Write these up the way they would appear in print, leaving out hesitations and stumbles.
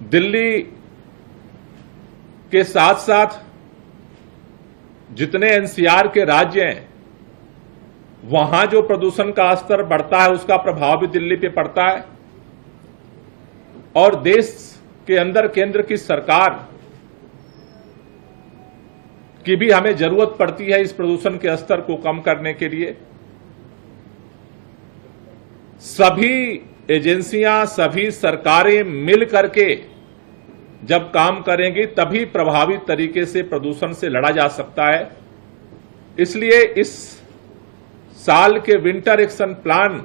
दिल्ली के साथ साथ जितने एनसीआर के राज्य हैं वहां जो प्रदूषण का स्तर बढ़ता है उसका प्रभाव भी दिल्ली पे पड़ता है। और देश के अंदर केंद्र की सरकार की भी हमें जरूरत पड़ती है इस प्रदूषण के स्तर को कम करने के लिए। सभी एजेंसियां, सभी सरकारें मिल करके जब काम करेंगी तभी प्रभावी तरीके से प्रदूषण से लड़ा जा सकता है। इसलिए इस साल के विंटर एक्शन प्लान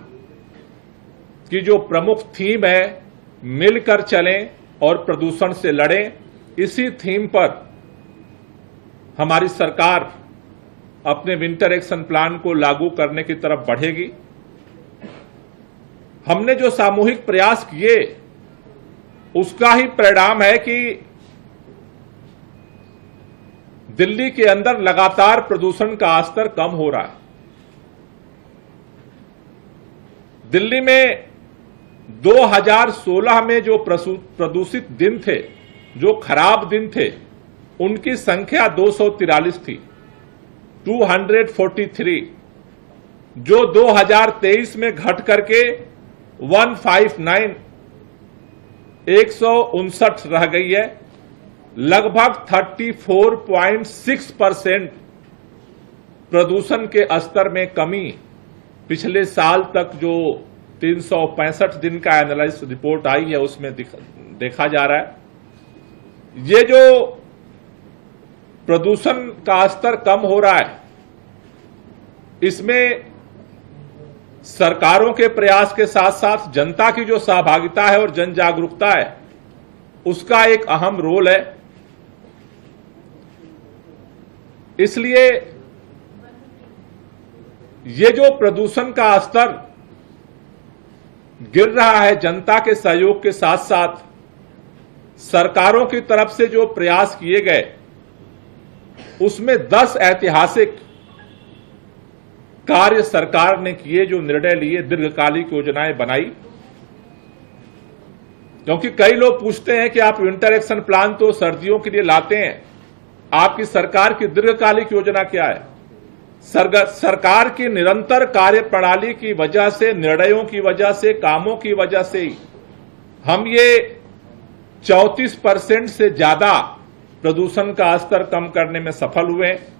की जो प्रमुख थीम है, मिलकर चलें और प्रदूषण से लड़ें, इसी थीम पर हमारी सरकार अपने विंटर एक्शन प्लान को लागू करने की तरफ बढ़ेगी। हमने जो सामूहिक प्रयास किए उसका ही परिणाम है कि दिल्ली के अंदर लगातार प्रदूषण का स्तर कम हो रहा है। दिल्ली में 2016 में जो प्रदूषित दिन थे, जो खराब दिन थे, उनकी संख्या 243 थी, 243, जो 2023 में घट करके 159, 159 रह गई है। लगभग 34.6% प्रदूषण के स्तर में कमी पिछले साल तक जो 365 दिन का एनालिसिस रिपोर्ट आई है उसमें देखा जा रहा है। ये जो प्रदूषण का स्तर कम हो रहा है, इसमें सरकारों के प्रयास के साथ साथ जनता की जो सहभागिता है और जन जागरूकता है, उसका एक अहम रोल है। इसलिए ये जो प्रदूषण का स्तर गिर रहा है, जनता के सहयोग के साथ साथ सरकारों की तरफ से जो प्रयास किए गए, उसमें 10 ऐतिहासिक कार्य सरकार ने किए, जो निर्णय लिए, दीर्घकालिक योजनाएं बनाई। क्योंकि कई लोग पूछते हैं कि आप विंटर एक्शन प्लान तो सर्दियों के लिए लाते हैं, आपकी सरकार की दीर्घकालिक योजना क्या है? सरकार की निरंतर कार्य प्रणाली की वजह से, निर्णयों की वजह से, कामों की वजह से ही हम ये 34% से ज्यादा प्रदूषण का स्तर कम करने में सफल हुए हैं।